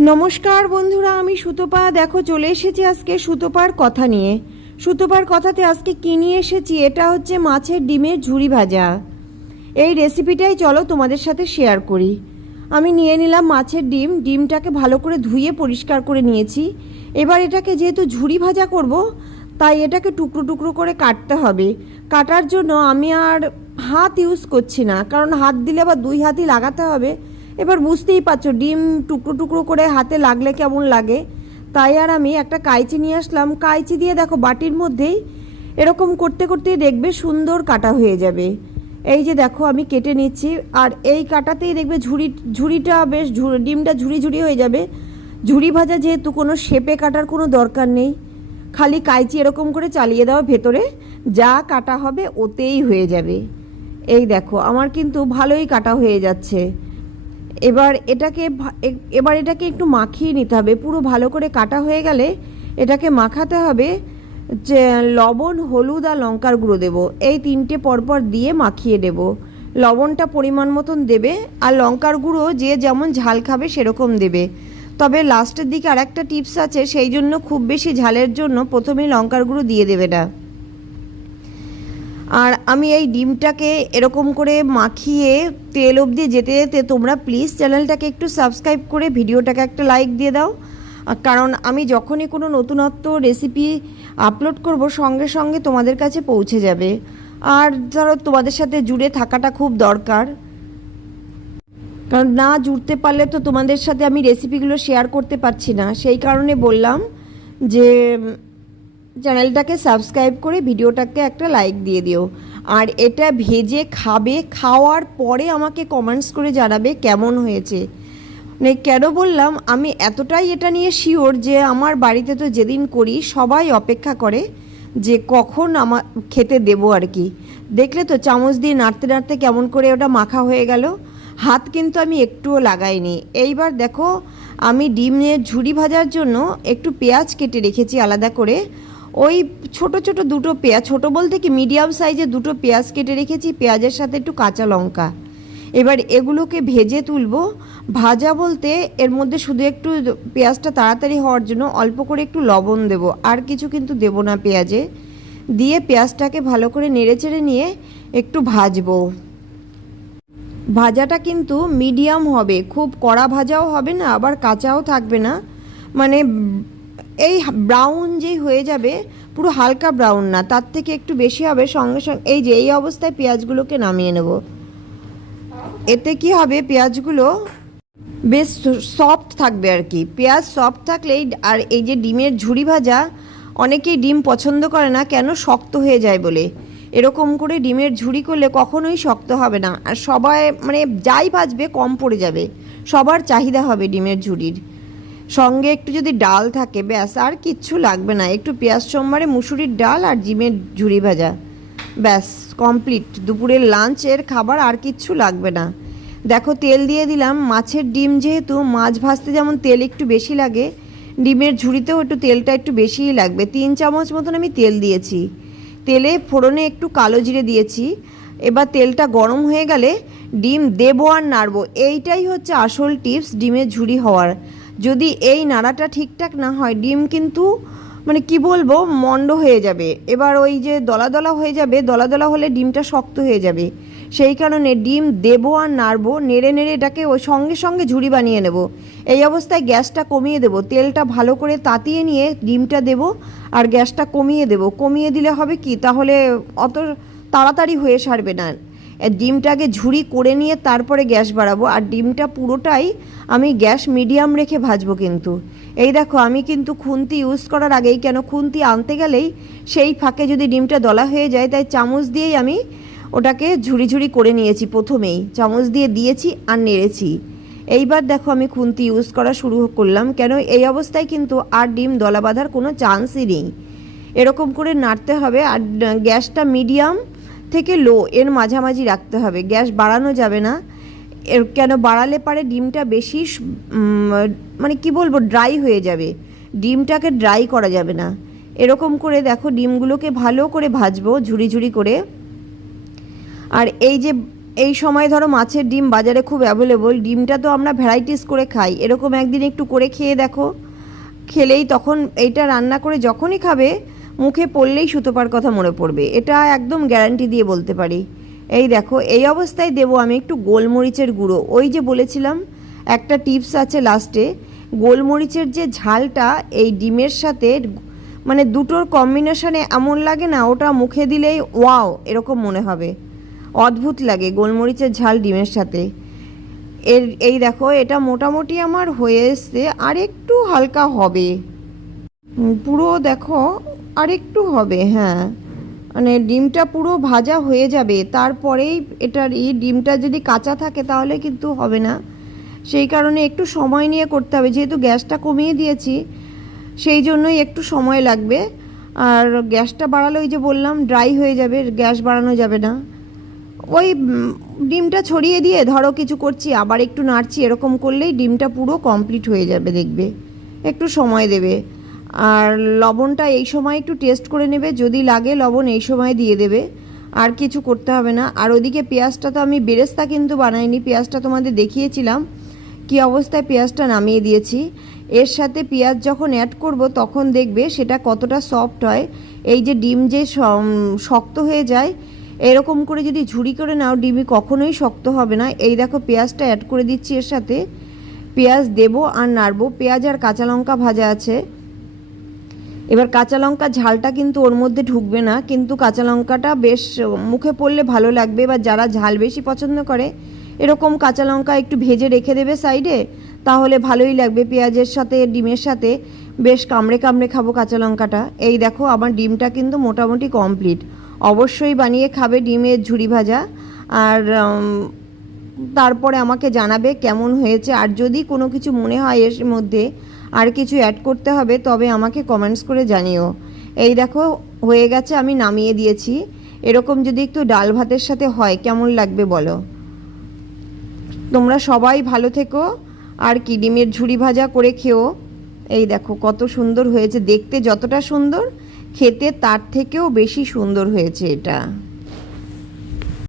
নমস্কার বন্ধুরা, আমি সুতপা। দেখো, চলে এসেছি আজকে সুতপার কথা নিয়ে। সুতপার কথাতে আজকে কি নিয়ে এসেছি? এটা হচ্ছে মাছের ডিমের ঝুড়ি ভাজা। এই রেসিপিটাই চলো তোমাদের সাথে শেয়ার করি। আমি নিয়ে নিলাম মাছের ডিম। ডিমটাকে ভালো করে ধুয়ে পরিষ্কার করে নিয়েছি। এবার এটাকে যেহেতু ঝুড়ি ভাজা করব, তাই এটাকে টুকরো টুকরো করে কাটতে হবে। কাটার জন্য আমি আর হাত ইউজ করছি না, কারণ হাত দিলে আবার দুই হাতই লাগাতে হবে। এবার বুঝতেই পারছ, ডিম টুকরো টুকরো করে হাতে লাগলে কেমন লাগে। তাই আর আমি একটা কাইচি নিয়ে আসলাম। কাইচি দিয়ে দেখো, বাটির মধ্যেই এরকম করতে করতেই দেখবে সুন্দর কাটা হয়ে যাবে। এই যে দেখো, আমি কেটে নিচ্ছি। আর এই কাটাতেই দেখবে ঝুড়ি, ঝুড়িটা বেশ ডিমটা ঝুড়ি ঝুড়ি হয়ে যাবে। ঝুড়ি ভাজা যেহেতু কোনো শেপে কাটার কোনো দরকার নেই। খালি কাইচি এরকম করে চালিয়ে দাও ভেতরে যা কাটা হবে, ওতেই হয়ে যাবে। এই দেখো, আমার কিন্তু ভালোই কাটা হয়ে যাচ্ছে। এবার এটাকে এবার এটাকে একটু মাখিয়ে নিতে হবে। পুরো ভালো করে কাটা হয়ে গেলে এটাকে মাখাতে হবে যে লবণ, হলুদ আর লঙ্কার গুঁড়ো দেবো। এই তিনটে পরপর দিয়ে মাখিয়ে দেবো। লবণটা পরিমাণ মতন দেবে আর লঙ্কার গুঁড়ো যে যেমন ঝাল খাবে সেরকম দেবে। তবে লাস্টের দিকে আর একটা টিপস আছে, সেই জন্য খুব বেশি ঝালের জন্য প্রথমেই লঙ্কার গুঁড়ো দিয়ে দেবে না আর আমি এই ডিমটাকে এরকম করে মাখিয়ে তেল অবধি যেতে যেতে তোমরা প্লিজ চ্যানেলটাকে একটু সাবস্ক্রাইব করে ভিডিওটাকে একটা লাইক দিয়ে দাও। কারণ আমি যখনই কোনো নতুনত্ব রেসিপি আপলোড করব, সঙ্গে সঙ্গে তোমাদের কাছে পৌঁছে যাবে। আর ধরো তোমাদের সাথে জুড়ে থাকাটা খুব দরকার। কারণ না জুড়তে পারলে তো তোমাদের সাথে আমি রেসিপিগুলো শেয়ার করতে পারছি না। সেই কারণে বললাম যে চ্যানেলটাকে সাবস্ক্রাইব করে ভিডিওটাকে একটা লাইক দিয়ে দিও। আর এটা ভেজে খাবে, খাওয়ার পরে আমাকে কমেন্টস করে জানাবে কেমন হয়েছে। মানে কেন বললাম, আমি এতটাই এটা নিয়ে শিওর যে আমার বাড়িতে তো যেদিন করি সবাই অপেক্ষা করে যে কখন আমার খেতে দেবো আর কি। দেখলে তো চামচ দিয়ে নাড়তে নাড়তে কেমন করে ওটা মাখা হয়ে গেল। হাত কিন্তু আমি একটুও লাগাইনি। এইবার দেখো, আমি ডিমের ঝুড়ি ভাজার জন্য একটু পেঁয়াজ কেটে রেখেছি আলাদা করে। ওই ছোট ছোট দুটো পেঁয়াজ, ছোট বলতে কি মিডিয়াম সাইজে দুটো পেঁয়াজ কেটে রেখেছি, পেঁয়াজের সাথে একটু কাঁচা লঙ্কা। এবার এগুলোকে ভেজে তুলবো। ভাজা বলতে এর মধ্যে শুধু একটু পেঁয়াজটা তাড়াতাড়ি হওয়ার জন্য অল্প করে একটু লবণ দেব। আর কিছু কিন্তু দেব না পেঁয়াজে। দিয়ে পেঁয়াজটাকে ভালো করে নেড়েচেড়ে নিয়ে একটু ভাজবো। ভাজাটা কিন্তু মিডিয়াম হবে। খুব কড়া ভাজাও হবে না, আবার কাঁচাও থাকবে না। মানে এই ব্রাউন যেই হয়ে যাবে, পুরো হালকা ব্রাউন না, তার থেকে একটু বেশি হবে, সঙ্গে সঙ্গে, এই যে, এই অবস্থায় পেঁয়াজগুলোকে নামিয়ে নেব। এতে কি হবে, পেঁয়াজগুলো বেশ সফট থাকবে আর কি। পেঁয়াজ সফট থাকলেই আর এই যে ডিমের ঝুড়ি ভাজা, অনেকেই ডিম পছন্দ করে না, কেন শক্ত হয়ে যায় বলে। এরকম করে ডিমের ঝুড়ি করলে কখনোই শক্ত হবে না। আর সবাই মানে যাই ভাজবে, কম পড়ে যাবে। সবার চাহিদা হবে ডিমের ঝুড়ির সঙ্গে একটু যদি ডাল থাকে, ব্যাস, আর কিচ্ছু লাগবে না। একটু পেঁয়াজ সোমবারে, মুসুরির ডাল আর ডিমের ঝুড়ি ভাজা। ব্যাস কমপ্লিট দুপুরের লাঞ্চের খাবার আর কিচ্ছু লাগবে না। দেখো, তেল দিয়ে দিলাম। মাছের ডিম যেহেতু, মাছ ভাজতে যেমন তেল একটু বেশি লাগে, ডিমের ঝুড়িতেও একটু তেলটা একটু বেশিই লাগবে। তিন চামচ মতন আমি তেল দিয়েছি। তেলে ফোড়নে একটু কালো জিরে দিয়েছি। এবার তেলটা গরম হয়ে গেলে ডিম দেবো আর নাড়বো। এইটাই হচ্ছে আসল টিপস ডিমের ঝুড়ি হওয়ার। যদি এই নাড়াটা ঠিকঠাক না হয়, ডিম কিন্তু মানে কি বলব, মন্ড হয়ে যাবে। এবার ওই যে দলা দলা হয়ে যাবে দলা দলা হলে ডিমটা শক্ত হয়ে যাবে। সেই কারণে ডিম দেবো আর নাড়বো, নেড়ে নেড়ে এটাকে ওই সঙ্গে সঙ্গে ঝুড়ি বানিয়ে নেব। এই অবস্থায় গ্যাসটা কমিয়ে দেবো, তেলটা ভালো করে তাতিয়ে নিয়ে ডিমটা দেবো আর গ্যাসটা কমিয়ে দেবো। কমিয়ে দিলে হবে কি? তাহলে অত তাড়াতাড়ি হয়ে সারবে না। ডিমটাকে ঝুড়ি করে নিয়ে তারপরে গ্যাস বাড়াবো। আর ডিমটা পুরোটাই আমি গ্যাস মিডিয়াম রেখে ভাজবো কিন্তু। এই দেখো, আমি কিন্তু খুন্তি ইউজ করার আগেই কেন খুন্তি আনতে গেলেই সেই ফাঁকে যদি ডিমটা দলা হয়ে যায়, তাই চামচ দিয়েই আমি ওটাকে ঝুড়ি ঝুড়ি করে নিয়েছি প্রথমেই। চামচ দিয়ে দিয়েছি আর নেড়েছি। এইবার দেখো আমি খুন্তি ইউজ করা শুরু করলাম। কেন এই অবস্থায় কিন্তু আর ডিম দলা বাঁধার কোনো চান্সই নেই। এরকম করে নাড়তে হবে। আর গ্যাসটা মিডিয়াম থেকে লো, এর মাঝামাঝি রাখতে হবে। গ্যাস বাড়ানো যাবে না। এর কেন বাড়ালে পারে ডিমটা বেশি মানে কি বলব ড্রাই হয়ে যাবে। ডিমটাকে ড্রাই করা যাবে না। এরকম করে দেখো ডিমগুলোকে ভালো করে ভাজবো ঝুড়ি ঝুড়ি করে। আর এই যে, এই সময় ধরো মাছের ডিম বাজারে খুব অ্যাভেলেবল ডিমটা তো আমরা ভ্যারাইটিস করে খাই। এরকম একদিন একটু করে খেয়ে দেখো। খেলেই তখন এইটা রান্না করে যখনই খাবে মুখে পড়লেই সুতোপার কথা মনে পড়বে। এটা একদম গ্যারান্টি দিয়ে বলতে পারি। এই দেখো, এই অবস্থায় দেবো আমি একটু গোলমরিচের গুঁড়ো। ওই যে বলেছিলাম, একটা টিপস আছে লাস্টে, গোলমরিচের যে ঝালটা এই ডিমের সাথে মানে দুটোর কম্বিনেশনে এমন লাগে না, ওটা মুখে দিলেই ওয়াও, এরকম মনে হবে। অদ্ভুত লাগে গোলমরিচের ঝাল ডিমের সাথে। এর, এই দেখো, এটা মোটামুটি আমার হয়ে এসছে, আর একটু হালকা হবে। পুরো দেখো আর একটু হবে হ্যাঁ। মানে ডিমটা পুরো ভাজা হয়ে যাবে, তারপরেই এটার ই ডিমটা যদি কাঁচা থাকে তাহলে কিন্তু হবে না। সেই কারণে একটু সময় নিয়ে করতে হবে, যেহেতু গ্যাসটা কমিয়ে দিয়েছি, সেই জন্যই একটু সময় লাগবে। আর গ্যাসটা বাড়ালে, ওই যে বললাম, ড্রাই হয়ে যাবে, গ্যাস বাড়ানো যাবে না। ওই ডিমটা ছড়িয়ে দিয়ে ধরো কিছু করছি, আবার একটু নাড়ছি, এরকম করলেই ডিমটা পুরো কমপ্লিট হয়ে যাবে, দেখবে। একটু সময় দেবে। আর লবণটা এই সময় একটু টেস্ট করে নেবে। যদি লাগে লবণ এই সময় দিয়ে দেবে। আর কিছু করতে হবে না। আর ওদিকে পেঁয়াজটা তো আমি বেরেস্তা কিন্তু বানাইনি। পেঁয়াজটা তোমাদের দেখিয়েছিলাম। কি অবস্থায় পেঁয়াজটা নামিয়ে দিয়েছি। এর সাথে পেঁয়াজ যখন অ্যাড করব, তখন দেখবে সেটা কতটা সফট হয়। এই যে ডিম যে শক্ত হয়ে যায়, এরকম করে যদি ঝুড়ি করে নাও ডিমই কখনোই শক্ত হবে না। এই দেখো পেঁয়াজটা অ্যাড করে দিচ্ছি এর সাথে। পেঁয়াজ দেবো আর নাড়বো। পেঁয়াজ আর কাঁচা লঙ্কা ভাজা আছে। এবার কাঁচা লঙ্কা ঝালটা কিন্তু ওর মধ্যে ঢুকবে না, কিন্তু কাঁচা লঙ্কাটা বেশ মুখে পড়লে ভালো লাগবে বা যারা ঝাল বেশি পছন্দ করে, এরকম কাঁচা লঙ্কা একটু ভেজে রেখে দেবে সাইডে, তাহলে ভালোই লাগবে পেঁয়াজের সাথে, ডিমের সাথে। বেশ কামড়ে কামড়ে খাব কাঁচা লঙ্কাটা। এই দেখো আমার ডিমটা কিন্তু মোটামুটি কমপ্লিট। অবশ্যই বানিয়ে খাবে ডিমের ঝুড়ি ভাজা। আর তারপরে আমাকে জানাবে কেমন হয়েছে। আর যদি কোনো কিছু মনে হয় এর মধ্যে আর কিছু অ্যাড করতে হবে, তবে আমাকে কমেন্টস করে জানিও। এই দেখো, হয়ে গেছে, আমি নামিয়ে দিয়েছি। এরকম যদি একটু ডাল ভাতের সাথে হয়, কেমন লাগবে বলো? তোমরা সবাই ভালো থেকো, আর কি ডিমের ঝুড়ি ভাজা করে খেও। এই দেখো, কত সুন্দর হয়েছে। দেখতে যতটা সুন্দর, খেতে তার থেকেও বেশি সুন্দর হয়েছে এটা।